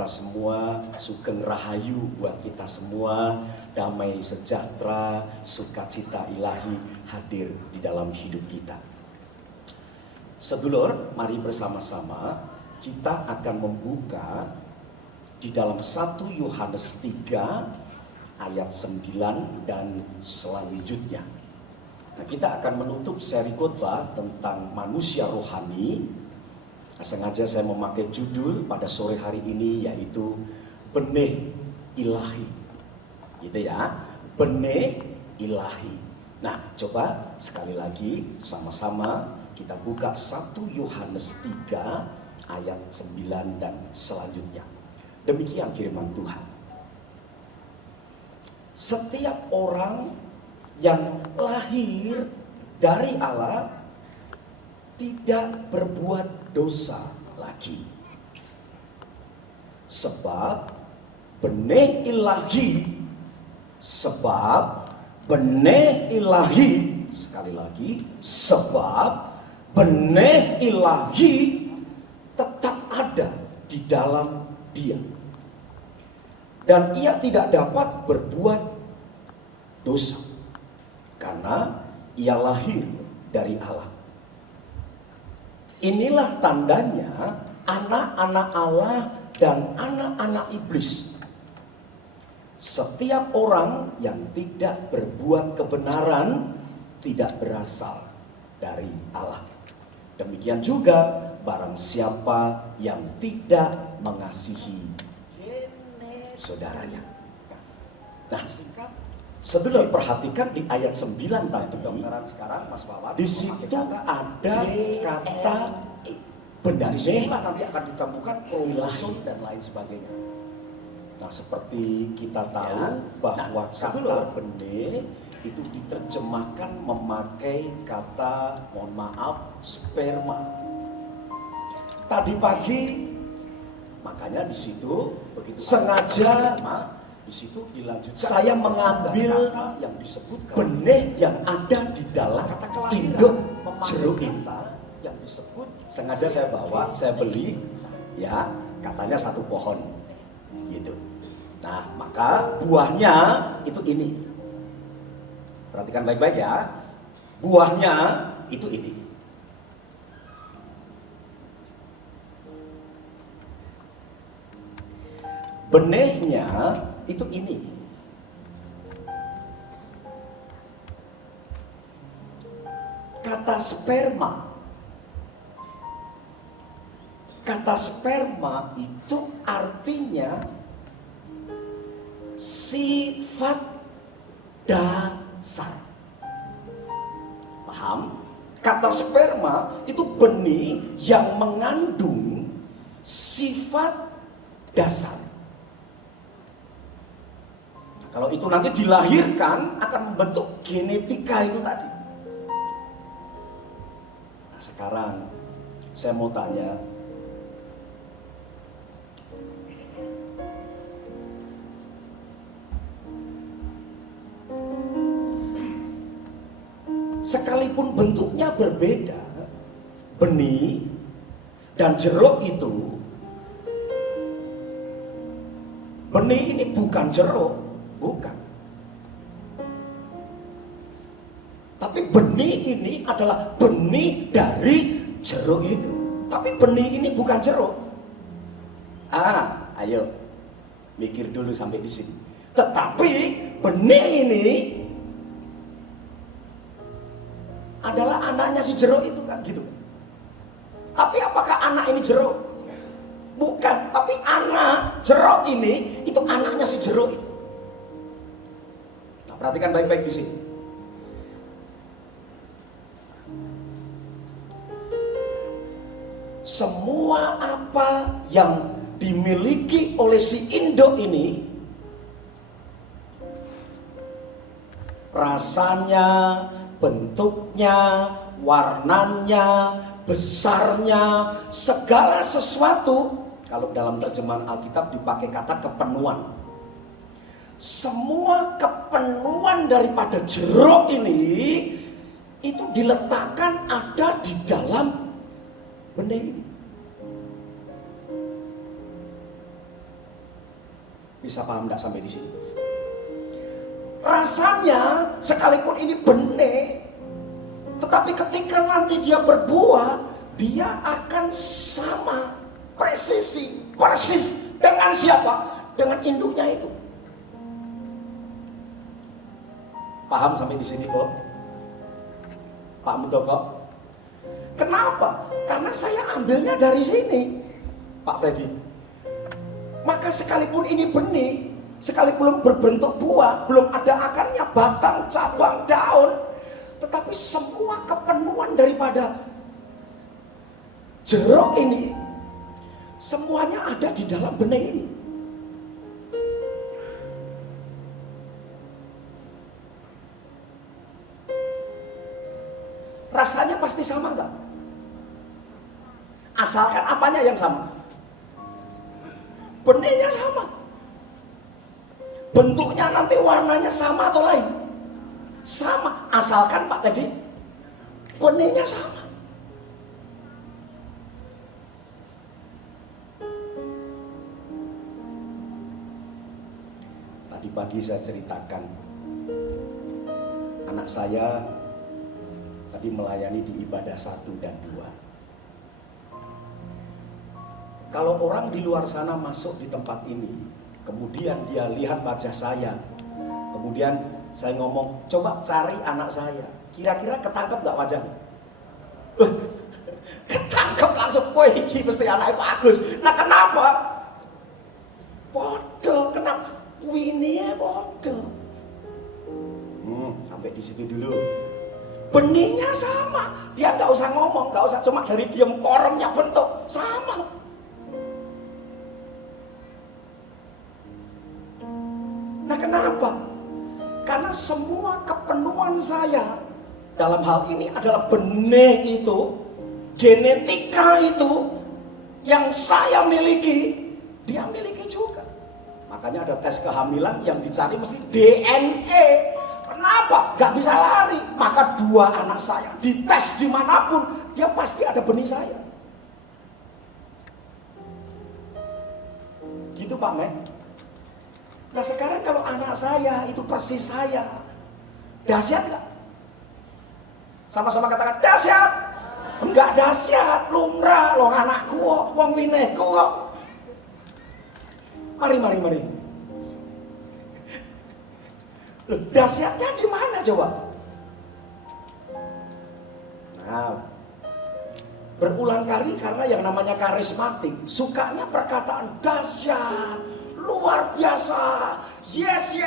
kita semua, sugeng rahayu buat kita semua, damai sejahtera, sukacita ilahi hadir di dalam hidup kita. Sedulur, mari bersama-sama kita akan membuka di dalam 1 Yohanes 3 ayat 9 dan selanjutnya. Nah, kita akan menutup seri khotbah tentang manusia rohani. Sengaja saya memakai judul pada sore hari ini yaitu Benih Ilahi. Gitu ya, Benih Ilahi. Nah, coba sekali lagi sama-sama kita buka 1 Yohanes 3 ayat 9 dan selanjutnya. Demikian firman Tuhan. Setiap orang yang lahir dari Allah tidak berbuat dosa lagi. Sebab benih ilahi, sekali lagi, sebab benih ilahi tetap ada di dalam dia. Dan ia tidak dapat berbuat dosa karena ia lahir dari Allah. Inilah tandanya anak-anak Allah dan anak-anak iblis. Setiap orang yang tidak berbuat kebenaran tidak berasal dari Allah. Demikian juga barang siapa yang tidak mengasihi saudaranya. Nah, sedulur perhatikan di ayat 9 tadi, sekarang Mas Wawan, di situ ada kata benih, nanti akan ditemukan kromosom dan lain sebagainya. Nah, seperti kita tahu bahwa kata benih itu diterjemahkan memakai kata, mohon maaf, sperma. Tadi pagi, makanya di situ begitu sengaja di situ dilanjutkan. Saya mengambil kata yang disebut benih yang ada di dalam induk jeruk ini. Yang disebut sengaja saya bawa, saya beli, ya katanya 1 pohon, gitu. Nah, maka buahnya itu ini. Perhatikan baik-baik ya. Buahnya itu ini. Benihnya itu ini. Kata sperma. Kata sperma itu artinya sifat dasar. Paham? Kata sperma itu benih yang mengandung sifat dasar. Nah, kalau itu nanti dilahirkan akan membentuk genetika itu tadi. Nah, sekarang saya mau tanya, sekalipun bentuknya berbeda, benih dan jeruk itu, benih ini bukan jeruk, bukan. Tapi benih ini adalah benih dari jeruk itu. Tapi benih ini bukan jeruk. Ayo mikir dulu sampai di sini. Tetapi benih ini adalah anaknya si jeruk itu kan, gitu. Tapi apakah anak ini jeruk? Bukan, tapi anak jeruk ini itu anaknya si jeruk itu. Nah, perhatikan baik-baik di sini. Semua apa yang dimiliki oleh si induk ini, rasanya, bentuknya, warnanya, besarnya, segala sesuatu, kalau dalam terjemahan Alkitab dipakai kata kepenuhan. Semua kepenuhan daripada jeruk ini itu diletakkan ada di dalam benih ini. Bisa paham enggak sampai di sini? Rasanya sekalipun ini benih, tetapi ketika nanti dia berbuah, dia akan sama persis dengan siapa? Dengan induknya itu. Paham sampai di sini kok? Pak Mutoko? Kenapa? Karena saya ambilnya dari sini, Pak Freddy. Maka sekalipun ini benih, sekalipun berbentuk buah, belum ada akarnya, batang, cabang, daun, tetapi semua kepenuhan daripada jeruk ini, semuanya ada di dalam benih ini. Rasanya pasti sama enggak? Asalkan apanya yang sama? Benihnya sama. Bentuknya nanti warnanya sama atau lain? Sama, asalkan Pak tadi benihnya sama. Tadi pagi saya ceritakan, anak saya tadi melayani di ibadah 1 dan 2. Kalau orang di luar sana masuk di tempat ini, kemudian dia lihat wajah saya, kemudian saya ngomong, coba cari anak saya, kira-kira ketangkep gak wajahnya? Ketangkep langsung, wah ini mesti anaknya Pak Agus. Nah kenapa? Bodoh, kenapa? Winnie bodoh. Sampai di situ dulu. Benihnya sama, dia gak usah ngomong, gak usah cuma dari diem koromnya bentuk, sama. Nah kenapa? Karena semua kepenuhan saya dalam hal ini adalah benih itu, genetika itu yang saya miliki, dia miliki juga. Makanya ada tes kehamilan yang dicari mesti DNA. Kenapa? Gak bisa lari. Maka 2 anak saya dites dimanapun, dia pasti ada benih saya. Gitu Pak Mek. Nah sekarang kalau anak saya itu persis saya, dahsyat gak? Sama-sama katakan dahsyat. Enggak dahsyat, lumrah, loh anakku, wong wineku kok. Mari. Loh, dahsyatnya di mana coba? Nah, berulang kali karena yang namanya karismatik, sukanya perkataan dahsyat, luar biasa, yes,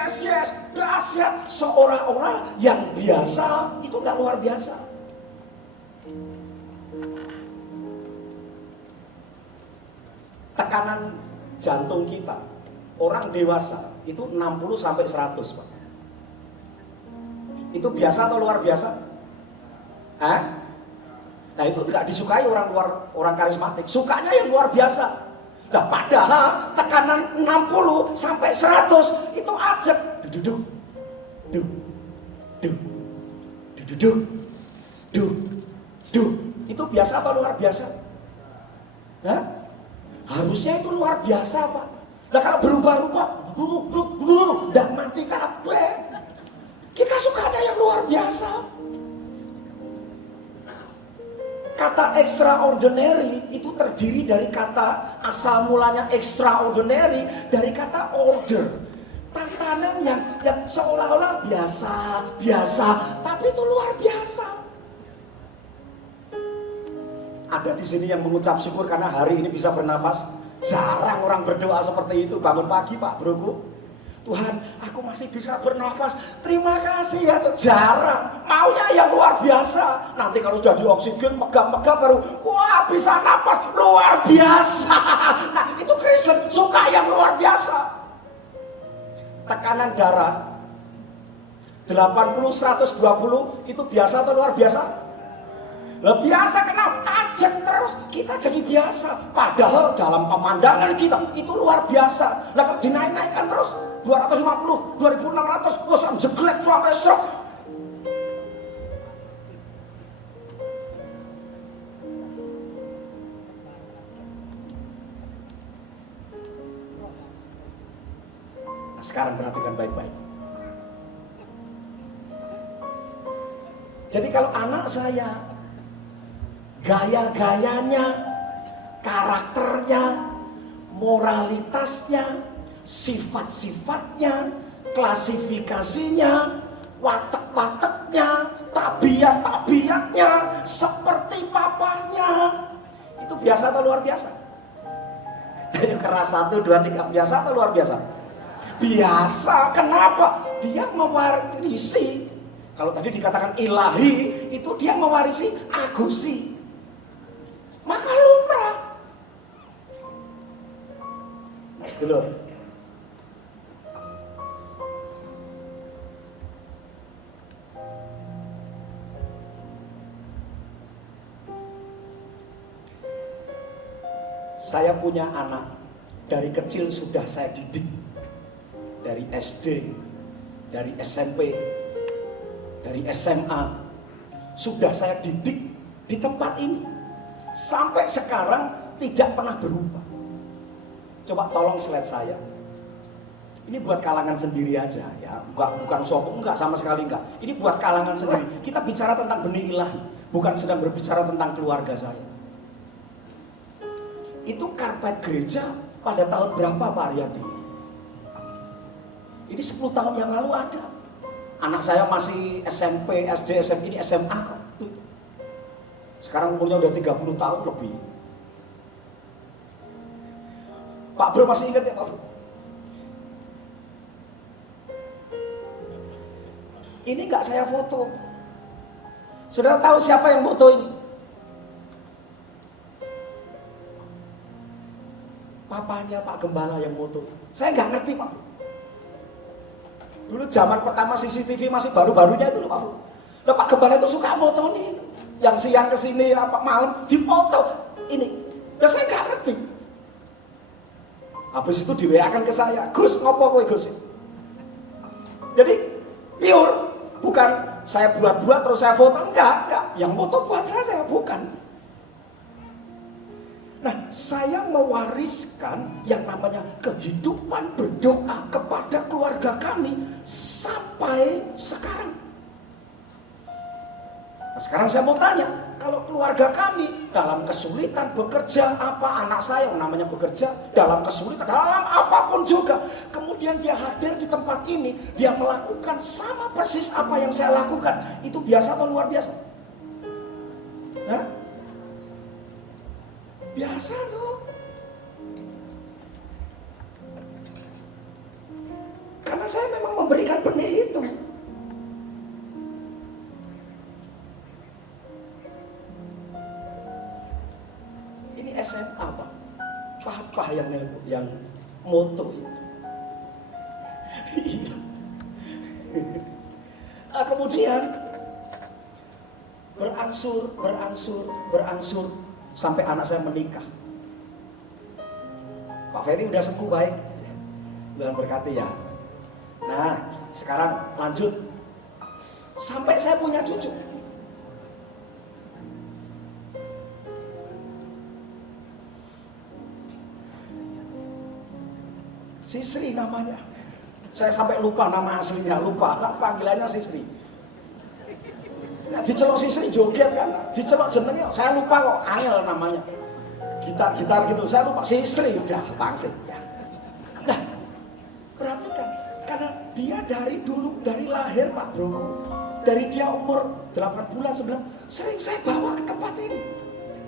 dahsyat. Seorang-orang yang biasa itu nggak luar biasa. Tekanan jantung kita, orang dewasa itu 60 sampai 100 Pak. Itu biasa atau luar biasa? Nah itu nggak disukai orang karismatik, sukanya yang luar biasa. Nah padahal tekanan 60 sampai 100 itu ajak duduk. Itu biasa atau luar biasa? Harusnya itu luar biasa Pak. Nah kalau berubah-ubah, udah mati kabeh. Kita sukanya yang luar biasa. Kata extraordinary itu terdiri dari kata, asal mulanya extraordinary dari kata order. Tatanan yang seolah-olah biasa, tapi itu luar biasa. Ada di sini yang mengucap syukur karena hari ini bisa bernafas. Jarang orang berdoa seperti itu, bangun pagi Pak Broku. Tuhan, aku masih bisa bernafas. Terima kasih ya, tuh jarang. Maunya yang luar biasa. Nanti kalau sudah dioksigen, megah-megah baru, wah bisa nafas luar biasa. Nah itu Kristen suka yang luar biasa. Tekanan darah 80-120 itu biasa atau luar biasa? Lah biasa, kenapa? Ajak terus kita jadi biasa. Padahal dalam pemandangan kita itu luar biasa. Lah kalau dinaik-naikkan terus 250, 2600, wah sampai jeglek sampai stroke. Sekarang perhatikan baik-baik. Jadi kalau anak saya, gaya-gayanya, karakternya, moralitasnya, sifat-sifatnya, klasifikasinya, watek-wateknya, tabiat-tabiatnya seperti papahnya, itu biasa atau luar biasa? Ayo keras 1, 2, 3, biasa atau luar biasa? Biasa. Kenapa? Dia mewarisi. Kalau tadi dikatakan ilahi, itu dia mewarisi agusi. Maka lumrah. Next dulu. Saya punya anak, dari kecil sudah saya didik. Dari SD, dari SMP, dari SMA, sudah saya didik di tempat ini. Sampai sekarang tidak pernah berubah. Coba tolong slide saya. Ini buat kalangan sendiri aja ya, bukan sombong, enggak, sama sekali enggak. Ini buat kalangan sendiri. Kita bicara tentang benih ilahi, bukan sedang berbicara tentang keluarga saya. Itu karpet gereja pada tahun berapa Pak Aryadi? Ini 10 tahun yang lalu ada. Anak saya masih SMP, SD, SMP, ini SMA kok. Sekarang umurnya udah 30 tahun lebih. Pak Bro masih ingat ya Pak Bro? Ini nggak saya foto. Saudara tahu siapa yang foto ini? Papanya Pak Gembala yang foto. Saya nggak ngerti Pak Bro. Dulu zaman pertama CCTV masih baru-barunya itu loh Pak Bro. Nah, Pak Gembala itu suka foto nih itu. Yang siang kesini apa malam dipoto ini. Ya saya nggak ngerti. Habis itu di WA kan ke saya, Gus ngopo kowe Gus? Jadi pure, bukan saya buat-buat terus saya foto, enggak. Yang foto buat saya bukan. Nah, saya mewariskan yang namanya kehidupan berdoa kepada keluarga kami sampai sekarang. Nah, sekarang saya mau tanya, kalau keluarga kami dalam kesulitan bekerja apa, anak saya yang namanya bekerja dalam kesulitan, dalam apapun juga, kemudian dia hadir di tempat ini, dia melakukan sama persis apa yang saya lakukan, itu biasa atau luar biasa? Hah? Biasa tuh. Karena saya memang memberikan benih itu. Ini SMA Pak. Papa yang moto itu. Iya. Nah, kemudian berangsur sampai anak saya menikah. Pak Ferry udah sembuh baik. Tuhan berkati ya. Nah, sekarang lanjut. Sampai saya punya cucu. Si Sri namanya. Saya sampai lupa nama aslinya, lupa. Panggilannya si Sri. Nah, dicelok si Sri joget kan, dicelok jenengnya, saya lupa kok, angel namanya. Gitar gitu, saya lupa. Si Sri udah pangsit ya. Nah, perhatikan, karena dia dari dulu, dari lahir Pak Broku, dari dia umur 8 bulan 9, sering saya bawa ke tempat ini.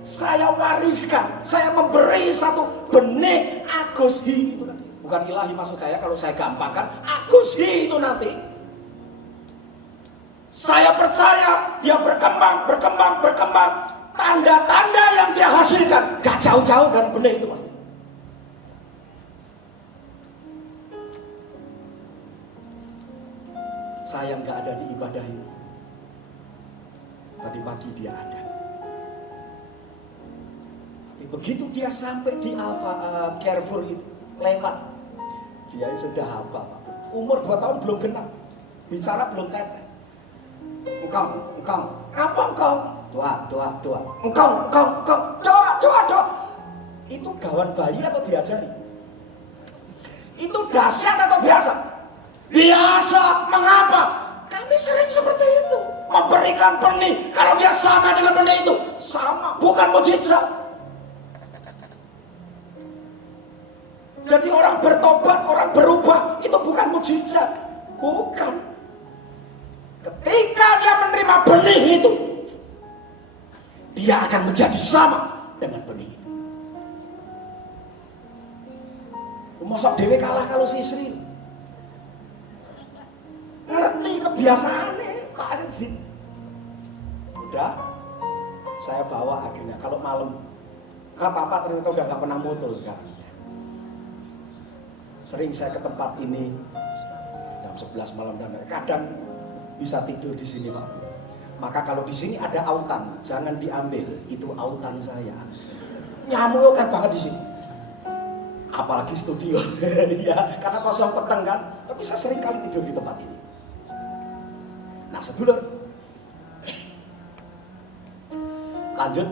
Saya wariskan, saya memberi satu benih Agus Hi itu tadi. Bukan ilahi maksud saya, kalau saya gampangkan, Agus Hi itu nanti. Saya percaya dia berkembang. Tanda-tanda yang dia hasilkan gak jauh-jauh dari benih itu pasti. Saya gak ada di ibadah ini. Tadi pagi dia ada. Tapi begitu dia sampai di Carrefour itu, lewat. Dia sudah hafal. Umur 2 tahun belum genap. Bicara belum tetek. Engkau, apa engkau? Doa. Engkau, doa. Itu gawan bayi atau diajari? Itu dahsyat atau biasa? Biasa. Mengapa? Kami sering seperti itu. Memberikan benih. Kalau dia sama dengan benih itu, sama. Bukan mujizat. Jadi orang bertobat, orang berubah, itu bukan mujizat. Bukan. Ketika dia menerima benih itu, dia akan menjadi sama dengan benih itu. Mosok dewe kalah kalau si Sri. Ngerti kebiasaannya Pak Rizin. Udah, saya bawa akhirnya. Kalau malam, apa-apa ternyata udah gak pernah moto sekarang. Sering saya ke tempat ini jam 11 malam dan kadang bisa tidur di sini Pak. Maka kalau di sini ada autan, jangan diambil. Itu autan saya. Nyamuk kan banget di sini. Apalagi studio. Ya, karena kosong peteng kan. Tapi saya sering kali tidur di tempat ini. Nah, sedulur. Lanjut.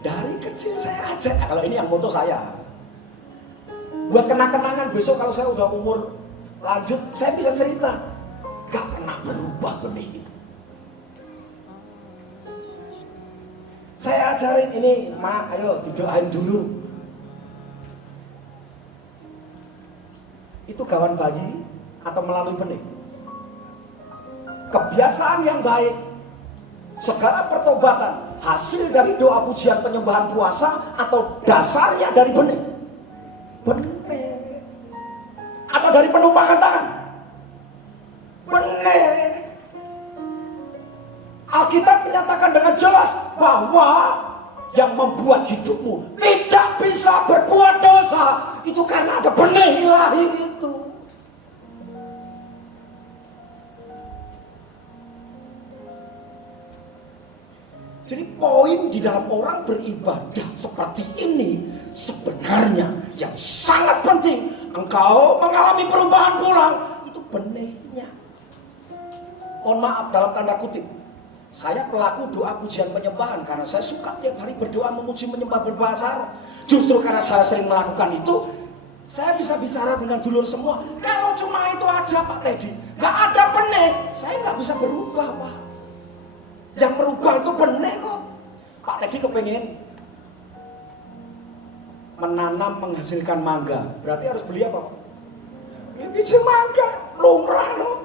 Dari kecil saya ajak. Nah, kalau ini yang moto saya. Buat kenang-kenangan besok kalau saya udah umur lanjut, saya bisa cerita. Gak pernah berubah benih itu. Saya ajarin ini, Mak, ayo didoain dulu. Itu gawan bayi atau melalui benih. Kebiasaan yang baik, segala pertobatan, hasil dari doa pujian penyembahan puasa atau dasarnya dari benih. Benih. Atau dari penumpangan tangan. Benih. Alkitab menyatakan dengan jelas bahwa yang membuat hidupmu tidak bisa berbuat dosa itu karena ada benih ilahi itu. Jadi poin di dalam orang beribadah seperti ini sebenarnya yang sangat penting. Engkau mengalami perubahan pulang, itu benihnya. Mohon maaf dalam tanda kutip. Saya pelaku doa pujian penyembahan karena saya suka tiap hari berdoa memuji menyembah berbahasa. Justru karena saya sering melakukan itu, saya bisa bicara dengan dulur semua. Kalau cuma itu aja Pak Teddy, gak ada benih, saya gak bisa berubah Pak. Yang berubah itu benih kok. Pak Teddy kepengen menanam menghasilkan mangga, berarti harus beli apa Pak? Biji mangga, lumrah loh.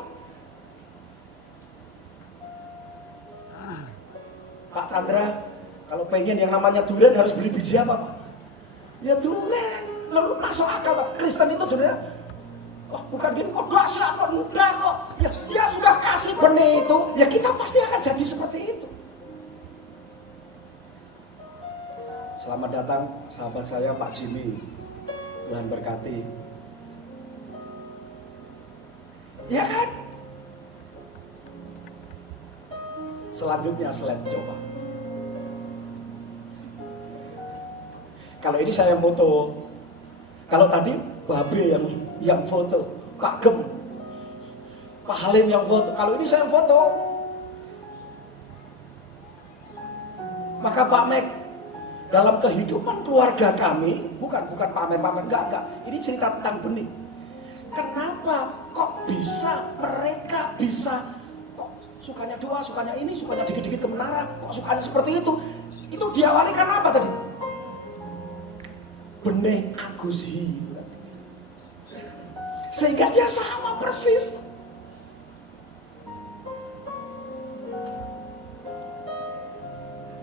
Pak Chandra, kalau pengen yang namanya durian harus beli biji apa Pak? Ya durian. Lalu masuk akal Pak. Kristen itu sebenarnya, oh bukan gini, kok dahsyat kok, enggak kok. Ya dia sudah kasih benih itu, ya kita pasti akan jadi seperti itu. Selamat datang sahabat saya Pak Jimmy. Tuhan berkati. Ya kan? Selanjutnya slide coba. Kalau ini saya foto. Kalau tadi Babe yang foto, Pak Gem, Pak Halim yang foto. Kalau ini saya foto. Maka Pak Mek, dalam kehidupan keluarga kami, bukan pamer-pamer, enggak. Ini cerita tentang benih. Kenapa kok bisa mereka bisa sukanya doa, sukanya ini, sukanya dikit-dikit ke menara, kok sukanya seperti itu? Itu diawali karena apa tadi? Benih Agushi. Sehingga dia sama persis.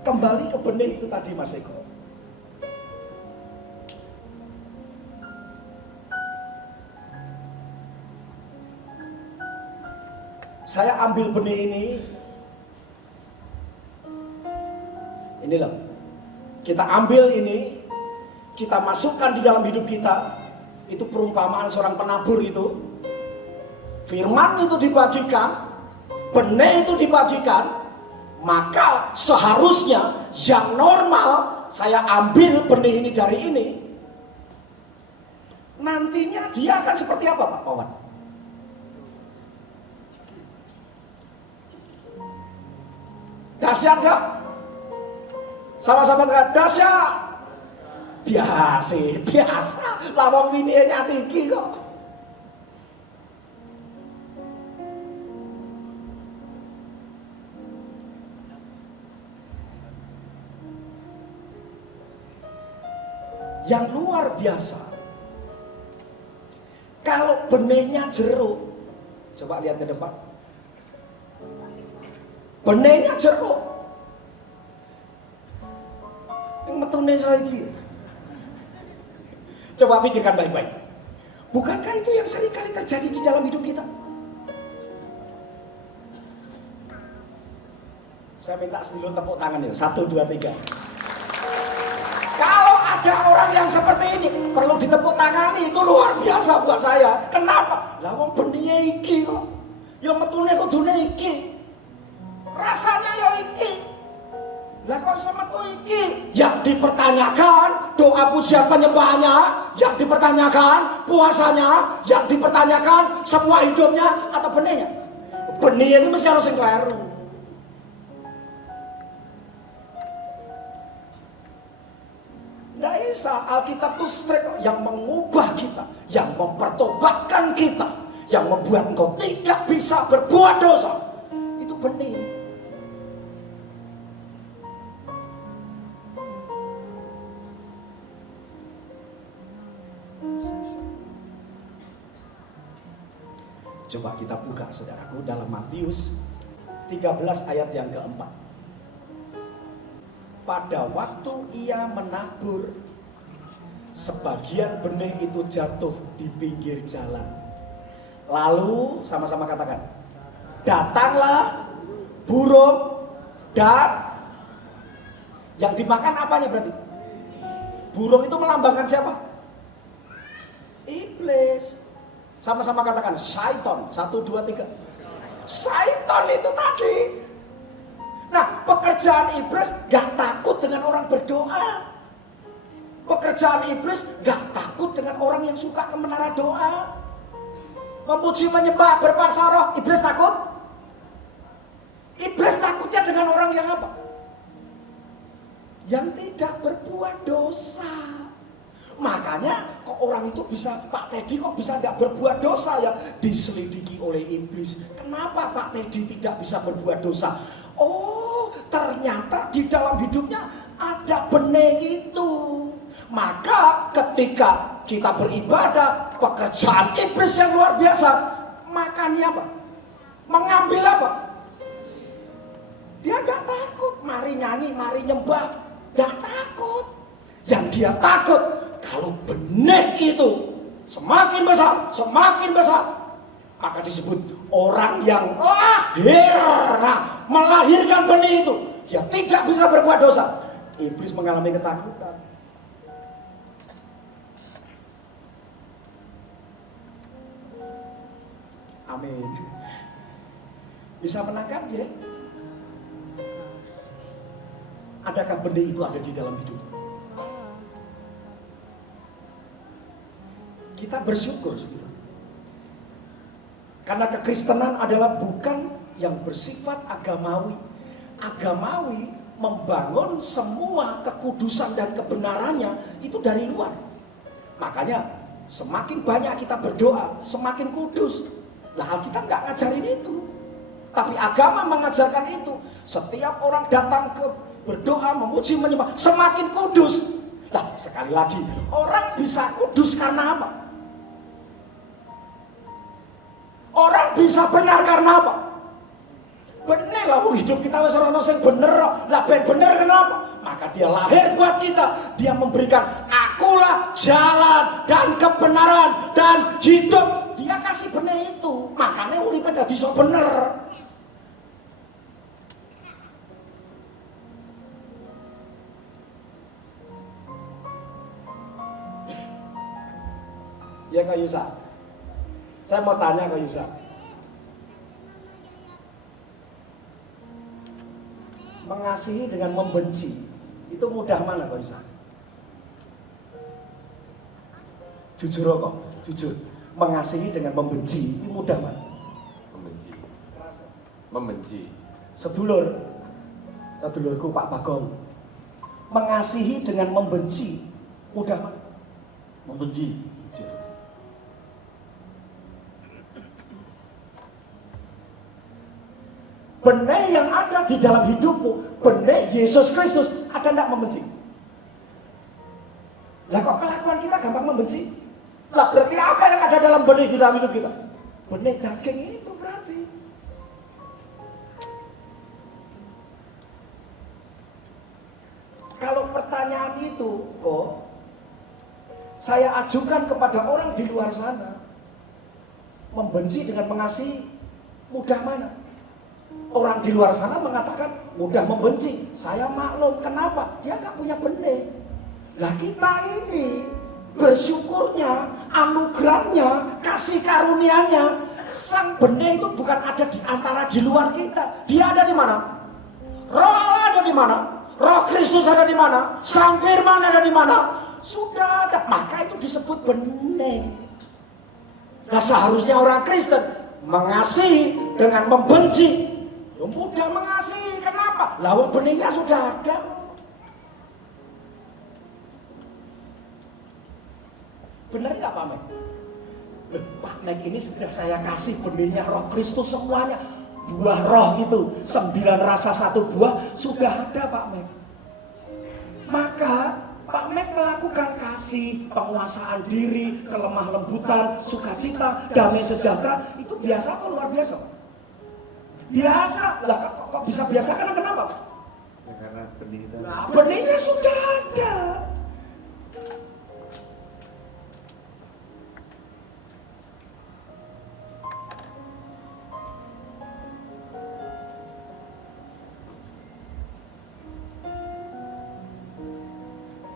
Kembali ke benih itu tadi Mas Eko. Saya ambil benih ini loh. Kita ambil ini, kita masukkan di dalam hidup kita. Itu perumpamaan seorang penabur itu. Firman itu dibagikan, benih itu dibagikan. Maka seharusnya yang normal saya ambil benih ini dari ini. Nantinya dia akan seperti apa Pak Wawan? Dahsyat gak? Sama-sama gak? Dahsyat. biasa. Lawang winine nyati iki kok. Yang luar biasa, kalau benihnya jeruk, coba lihat ke depan, benihnya jeruk, yang metune saiki. Coba pikirkan baik-baik, bukankah itu yang seringkali terjadi di dalam hidup kita? Saya minta sedulur tepuk tangan ya, 1, 2, 3. Ada orang yang seperti ini perlu ditepuk tangani, itu luar biasa buat saya. Kenapa? Lah wong benihnya iki kok. Ya metune kudune iki. Rasanya ya iki. Lah kok iso metu iki? Yang dipertanyakan doa pujian penyembahnya, yang dipertanyakan puasanya, yang dipertanyakan semua hidupnya atau benihnya. Benih ini mesti harus yang keliru. Tidak bisa, Alkitab itu strict, yang mengubah kita, yang mempertobatkan kita, yang membuat engkau tidak bisa berbuat dosa. Itu benih. Coba kita buka saudaraku dalam Matius 13 ayat yang keempat. Pada waktu ia menabur, sebagian benih itu jatuh di pinggir jalan. Lalu sama-sama katakan, datanglah burung dan yang dimakan apanya berarti? Burung itu melambangkan siapa? Iblis. Sama-sama katakan, syaiton. 1, 2, 3. Syaiton itu tadi. Nah, pekerjaan iblis gak takut dengan orang berdoa. Pekerjaan iblis gak takut dengan orang yang suka ke menara doa. Memuji menyembah berpasar roh, iblis takut? Iblis takutnya dengan orang yang apa? Yang tidak berbuat dosa. Makanya kok orang itu bisa, Pak Teddy kok bisa gak berbuat dosa ya? Diselidiki oleh iblis. Kenapa Pak Teddy tidak bisa berbuat dosa? Oh, ternyata di dalam hidupnya ada benih itu. Maka ketika kita beribadah, pekerjaan iblis yang luar biasa, makannya apa? Mengambil apa? Dia gak takut, mari nyanyi, mari nyembah, gak takut. Yang dia takut, kalau benih itu semakin besar, maka disebut orang yang lahir. Nah, melahirkan benih itu, dia tidak bisa berbuat dosa. Iblis mengalami ketakutan. Amin. Bisa menangkap ya? Adakah benih itu ada di dalam hidup? Kita bersyukur setelah. Karena kekristenan adalah bukan yang bersifat agamawi. Agamawi membangun semua kekudusan dan kebenarannya itu dari luar. Makanya semakin banyak kita berdoa, semakin kudus. Lah Alkitab nggak ngajarin itu. Tapi agama mengajarkan itu. Setiap orang datang ke berdoa, memuji, menyembah, semakin kudus. Nah, sekali lagi, orang bisa kudus karena apa? Orang bisa benar karena apa? Bener lah, hidup kita wis ora ono sing bener. Lah ben bener kenapa? Maka dia lahir buat kita. Dia memberikan akulah jalan dan kebenaran dan hidup. Dia kasih benih itu. Makanya uripnya dadi sok bener. Ya Kak Yusa, saya mau tanya Kak Yusa, mengasihi dengan membenci itu mudah mana Kak Yusa? Jujur kok, jujur. Mengasihi dengan membenci itu mudah mana? Membenci. Sedulurku Pak Bagong, mengasihi dengan membenci Mudah mana? Membenci. Jujur. Benih yang ada di dalam hidupmu, benih Yesus Kristus, ada tidak membenci? Lah kok kelakuan kita gampang membenci? Lah berarti apa yang ada dalam benih di dalam hidup kita? Benih daging itu berarti. Kalau pertanyaan itu kok saya ajukan kepada orang di luar sana, membenci dengan mengasihi, mudah mana? Orang di luar sana mengatakan mudah membenci. Saya maklum, kenapa? Dia nggak punya benih. Lah kita ini bersyukurnya, anugerahnya, kasih karunia-Nya, sang benih itu bukan ada di antara di luar kita. Dia ada di mana? Roh Allah ada di mana? Roh Kristus ada di mana? Sang Firman ada di mana? Sudah ada, maka itu disebut benih. Nah seharusnya orang Kristen mengasihi dengan membenci. Ya mudah mengasihi, kenapa? Lalu benihnya sudah ada. Benar nggak Pak Mek? Pak Mek ini sudah saya kasih benihnya Roh Kristus semuanya. Buah roh itu 9 rasa 1 buah sudah ada Pak Mek. Maka Pak Mek melakukan kasih, penguasaan diri, kelemah lembutan, sukacita, damai sejahtera. Itu biasa atau luar biasa? Biasa. Lah kok bisa biasa karena kenapa? Ya, karena benih itu. Nah, benihnya sudah ada.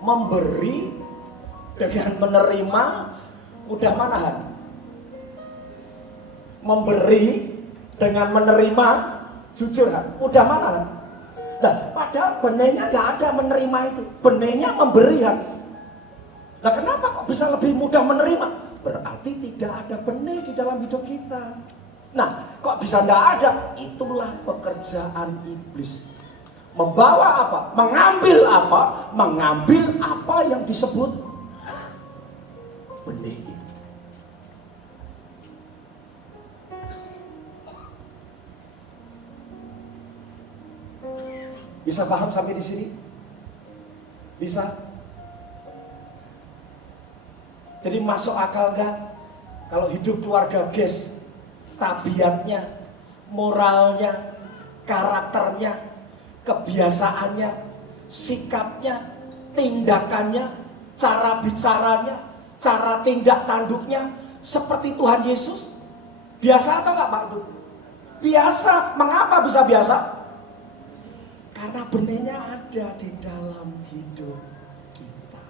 Memberi dengan menerima mudah manahan. Memberi dengan menerima jujur kan? Mudah manahan. Nah, padahal benihnya nggak ada menerima itu. Benihnya memberi kan? Nah, kenapa kok bisa lebih mudah menerima? Berarti tidak ada benih di dalam hidup kita. Nah, kok bisa nggak ada? Itulah pekerjaan iblis. Membawa apa? Mengambil apa? Mengambil apa yang disebut benih itu. Bisa paham sampai di sini? Bisa? Jadi masuk akal nggak? Kalau hidup keluarga guys, tabiatnya, moralnya, karakternya, kebiasaannya, sikapnya, tindakannya, cara bicaranya, cara tindak tanduknya seperti Tuhan Yesus. Biasa atau enggak Pak itu? Biasa. Mengapa bisa biasa? Karena benihnya ada di dalam hidup kita.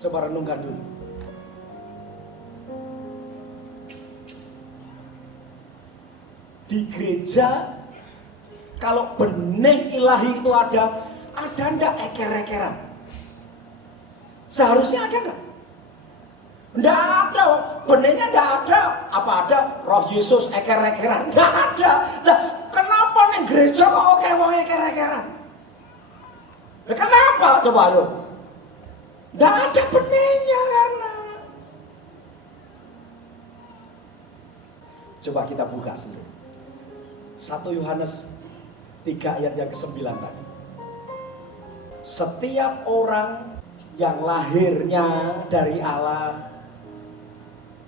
Coba renungkan dulu. Di gereja, kalau benih ilahi itu ada ndak eker-ekeran? Seharusnya ada nggak? Ndak ada, benihnya ndak ada. Apa ada? Roh Yesus eker-ekeran? Ndak ada. Nah, kenapa nih gereja kok oke mau eker-ekeran? Nah, kenapa? Coba ayo. Nggak ada benihnya karena. Coba kita buka sendiri. 1 Yohanes 3 ayat yang ke-9 tadi. Setiap orang yang lahirnya dari Allah,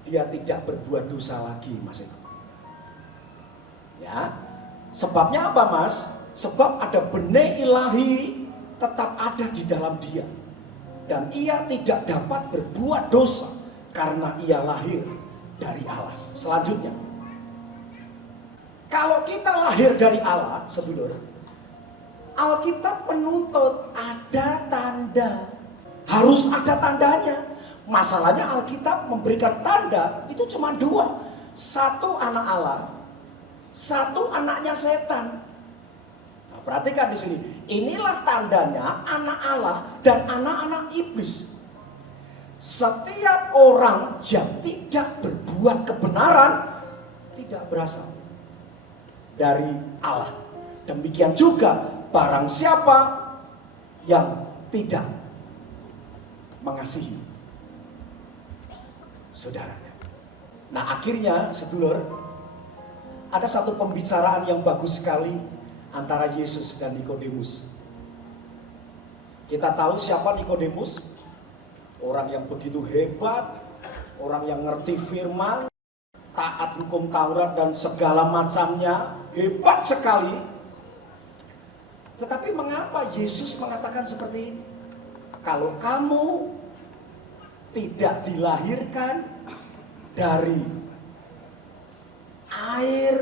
dia tidak berbuat dosa lagi, Mas Eko. Ya, sebabnya apa Mas? Sebab ada benih ilahi tetap ada di dalam dia. Dan ia tidak dapat berbuat dosa karena ia lahir dari Allah. Selanjutnya, kalau kita lahir dari Allah, sedulur, Alkitab menuntut ada tanda. Harus ada tandanya. Masalahnya Alkitab memberikan tanda itu cuma 2. 1 anak Allah, 1 anaknya setan. Perhatikan di sini. Inilah tandanya anak Allah dan anak-anak iblis. Setiap orang yang tidak berbuat kebenaran tidak berasal dari Allah. Demikian juga barang siapa yang tidak mengasihi saudaranya. Nah, akhirnya sedulur, ada satu pembicaraan yang bagus sekali antara Yesus dan Nikodemus. Kita tahu siapa Nikodemus? Orang yang begitu hebat, orang yang ngerti firman, taat hukum Taurat dan segala macamnya, hebat sekali. Tetapi mengapa Yesus mengatakan seperti ini? Kalau kamu tidak dilahirkan dari air,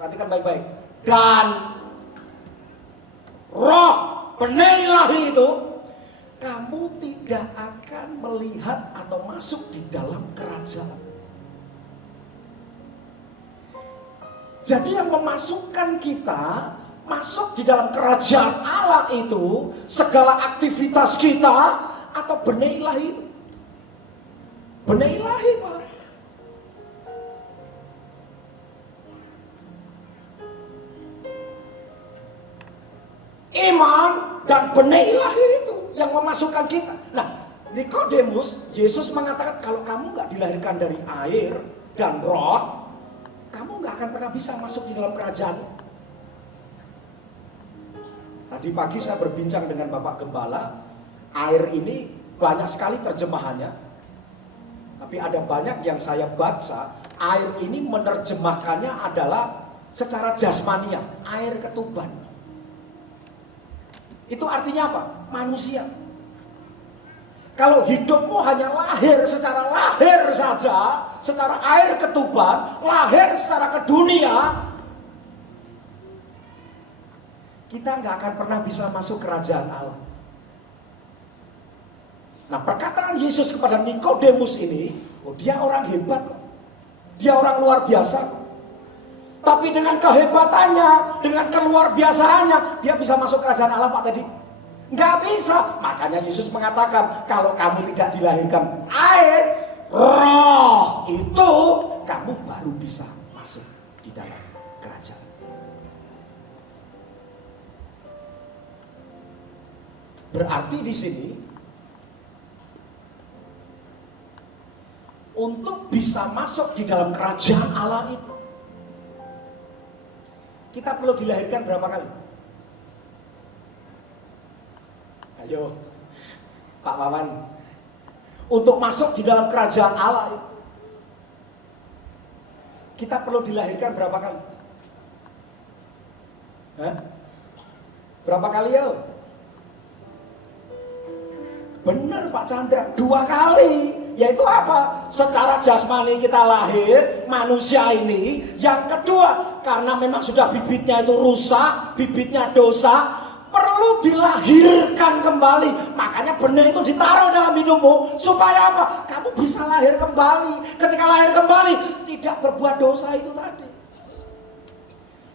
perhatikan baik-baik, dan roh, benih ilahi itu, kamu tidak akan melihat atau masuk di dalam kerajaan. Jadi yang memasukkan kita masuk di dalam kerajaan Allah itu segala aktivitas kita atau benih ilahi itu. Benih ilahi, Pak. Iman dan benih ilahi itu yang memasukkan kita. Nah, Nikodemus, Yesus mengatakan kalau kamu nggak dilahirkan dari air dan roh, kamu nggak akan pernah bisa masuk di dalam kerajaan. Tadi pagi saya berbincang dengan Bapak Gembala, air ini banyak sekali terjemahannya. Tapi ada banyak yang saya baca, air ini menerjemahkannya adalah secara jasmania, air ketuban. Itu artinya apa? Manusia. Kalau hidupmu hanya lahir secara lahir saja, secara air ketuban, lahir secara ke dunia, kita nggak akan pernah bisa masuk kerajaan Allah. Nah, perkataan Yesus kepada Nikodemus ini, oh dia orang hebat kok. Dia orang luar biasa kok. Tapi dengan kehebatannya, dengan keluar biasaannya, dia bisa masuk kerajaan Allah, Pak, tadi? Nggak bisa. Makanya Yesus mengatakan, kalau kamu tidak dilahirkan air, roh itu, kamu baru bisa masuk di dalam kerajaan. Berarti di sini, untuk bisa masuk di dalam kerajaan Allah itu, kita perlu dilahirkan berapa kali? Ayo, Pak Wawan. Untuk masuk di dalam kerajaan Allah itu, kita perlu dilahirkan berapa kali? Hah? Berapa kali ya? Benar Pak Chandra, 2 kali. Yaitu apa? Secara jasmani kita lahir, manusia ini. Yang kedua, karena memang sudah bibitnya itu rusak, bibitnya dosa, perlu dilahirkan kembali. Makanya benih itu ditaruh dalam hidupmu. Supaya apa? Kamu bisa lahir kembali. Ketika lahir kembali, tidak berbuat dosa itu tadi.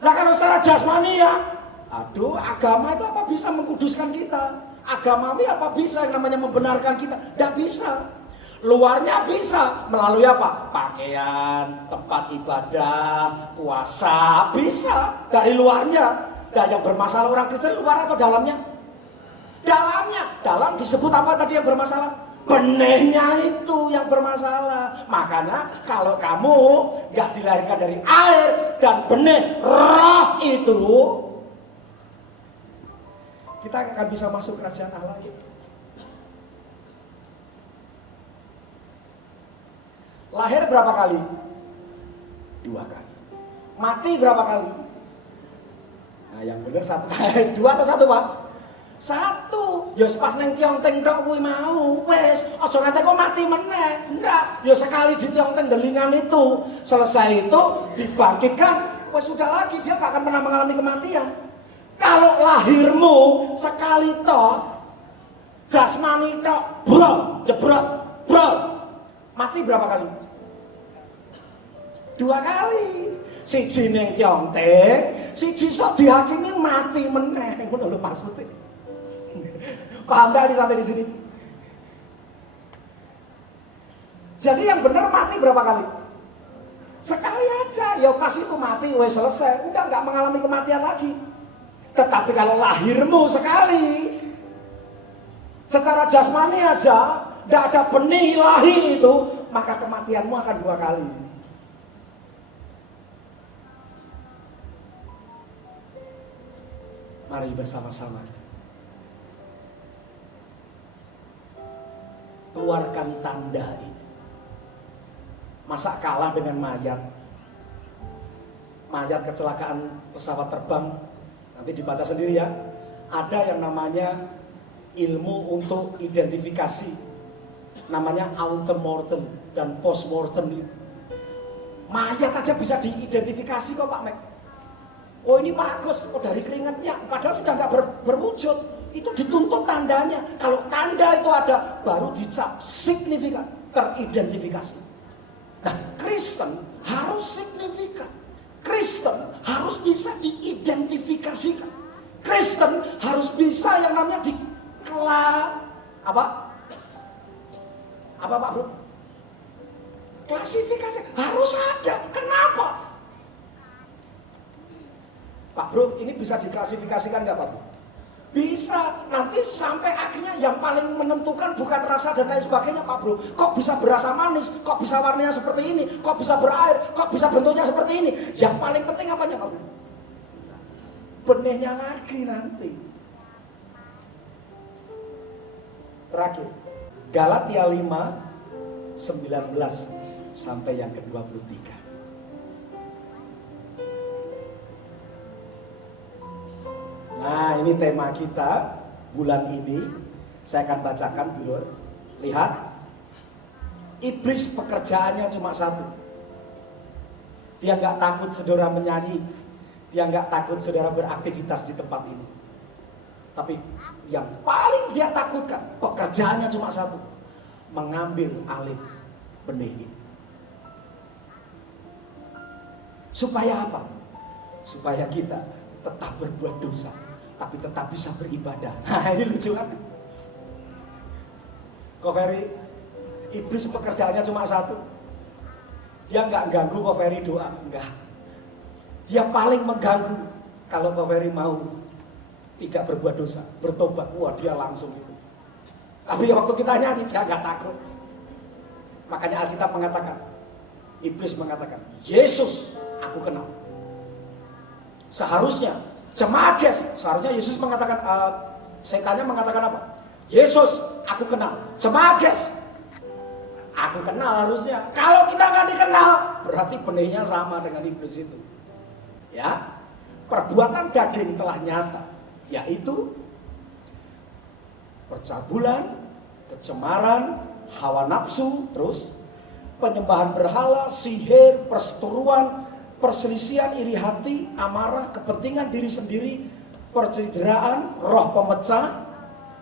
Nah kalau secara jasmani ya, aduh, agama itu apa bisa mengkuduskan kita? Agamawi apa bisa yang namanya membenarkan kita? Tidak bisa. Luarnya bisa melalui apa? Pakaian, tempat ibadah, puasa, bisa dari luarnya. Nah, yang bermasalah orang Kristen luar atau dalamnya? Dalamnya. Dalam disebut apa tadi yang bermasalah? Benihnya itu yang bermasalah. Makanya kalau kamu nggak dilahirkan dari air dan benih roh itu, kita akan bisa masuk kerajaan Allah itu. Lahir berapa kali? 2 kali. Mati berapa kali? Nah, yang benar 1 kali. 2 atau 1, Pak? 1. Ya pas neng tiong teng tok kuwi mau. Wes, aja nganti kok mati meneh. Ndak, ya sekali di tiong teng delingan itu. Selesai itu dibangkitkan, wes sudah lagi dia gak akan pernah mengalami kematian. Kalau lahirmu sekali tok, jasmani tok, bro, jebrot, bro, mati berapa kali? 2 kali. Siji ning Tiontek, siji sok dihakimi mati meneh. Ngono lho maksudnya. Paham gak sampai di sini? Jadi yang benar mati berapa kali? Sekali aja, ya pas itu mati, wes selesai, udah nggak mengalami kematian lagi. Tetapi kalau lahirmu sekali, secara jasmani aja, tidak ada benih lahir itu, maka kematianmu akan 2 kali. Mari bersama-sama keluarkan tanda itu. Masa kalah dengan mayat? Mayat kecelakaan pesawat terbang, nanti dibaca sendiri ya. Ada yang namanya ilmu untuk identifikasi, namanya antemortem dan postmortem. Mayat aja bisa diidentifikasi kok Pak Mek. Oh ini bagus, oh dari keringatnya, padahal sudah nggak berwujud. Itu dituntut tandanya. Kalau tanda itu ada, baru dicap signifikan, teridentifikasi. Nah, Kristen harus signifikan. Kristen harus bisa diidentifikasikan. Kristen harus bisa yang namanya apa Pak Bro? Klasifikasi harus ada. Kenapa? Pak Bro, ini bisa diklasifikasikan nggak Pak Bro? Bisa, nanti sampai akhirnya yang paling menentukan bukan rasa dan lain sebagainya Pak Bro. Kok bisa berasa manis, kok bisa warnanya seperti ini, kok bisa berair, kok bisa bentuknya seperti ini. Yang paling penting apanya Pak Bro? Benihnya lagi nanti. Terakhir, Galatia 5:19 sampai yang ke-23. Nah ini tema kita bulan ini. Saya akan bacakan dulu. Lihat, iblis pekerjaannya cuma satu. Dia nggak takut saudara menyanyi, dia nggak takut saudara beraktivitas di tempat ini. Tapi yang paling dia takutkan, pekerjaannya cuma satu, mengambil alih benih ini. Supaya apa? Supaya kita tetap berbuat dosa, tapi tetap bisa beribadah. Nah ini lucu kan? Kok Ferry, iblis pekerjaannya cuma satu. Dia nggak ganggu Kok Ferry doa, enggak. Dia paling mengganggu kalau Kok Ferry mau tidak berbuat dosa, bertobat. Wah dia langsung itu. Tapi waktu kita nyanyi dia nggak takut. Makanya Alkitab mengatakan, iblis mengatakan, Yesus aku kenal. Seharusnya Cemages, seharusnya Yesus mengatakan, setannya mengatakan apa? Yesus, aku kenal. Cemages, aku kenal harusnya. Kalau kita nggak dikenal, berarti benihnya sama dengan iblis itu. Ya, perbuatan daging telah nyata, yaitu percabulan, kecemaran, hawa nafsu, terus penyembahan berhala, sihir, perseteruan, perselisihan, iri hati, amarah, kepentingan diri sendiri, percideraan, roh pemecah,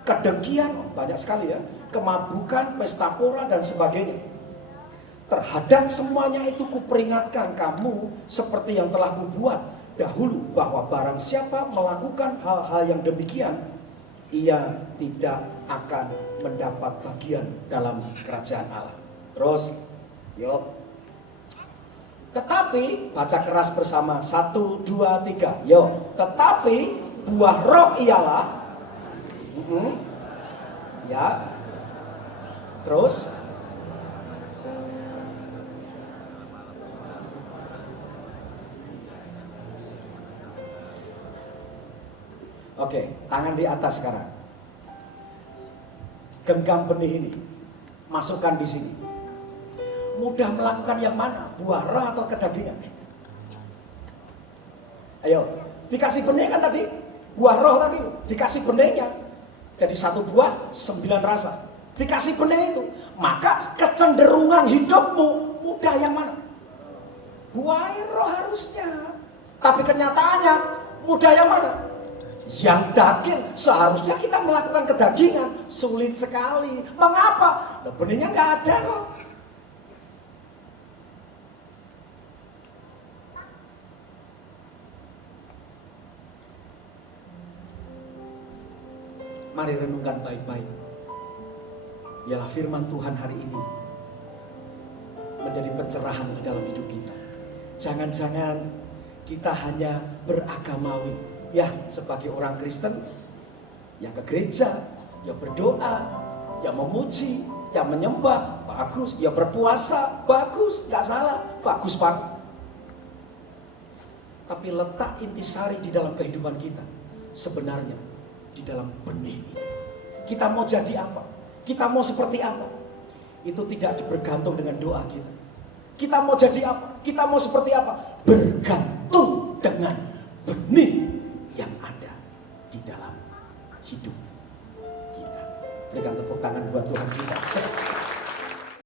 kedengkian, banyak sekali ya, kemabukan, pesta pora dan sebagainya. Terhadap semuanya itu kuperingatkan kamu seperti yang telah kubuat dahulu, bahwa barang siapa melakukan hal-hal yang demikian, ia tidak akan mendapat bagian dalam kerajaan Allah. Terus, yuk. Tetapi, baca keras bersama, 1, 2, 3, yuk. Tetapi buah roh ialah, ya, terus, oke, tangan di atas sekarang. Genggam benih ini, masukkan di sini. Mudah melakukan yang mana? Buah roh atau kedagingan? Ayo, dikasih benih kan tadi? Buah roh tadi, dikasih benihnya. Jadi 1 buah, 9 rasa. Dikasih benih itu, maka kecenderungan hidupmu mudah yang mana? Buah roh harusnya. Tapi kenyataannya mudah yang mana? Yang daging. Seharusnya kita melakukan kedagingan, sulit sekali. Mengapa? Nah, benihnya nggak ada kok. Mari renungkan baik-baik. Biarlah firman Tuhan hari ini menjadi pencerahan di dalam hidup kita. Jangan-jangan kita hanya beragamawi. Ya, sebagai orang Kristen, yang ke gereja, ya berdoa, ya memuji, ya menyembah, bagus. Ya berpuasa, bagus, gak salah, bagus banget. Tapi letak intisari di dalam kehidupan kita sebenarnya di dalam benih itu. Kita mau jadi apa? Kita mau seperti apa? Itu tidak bergantung dengan doa kita. Kita mau jadi apa? Kita mau seperti apa? Bergantung dengan benih yang ada di dalam hidup kita. Berikan tepuk tangan buat Tuhan kita.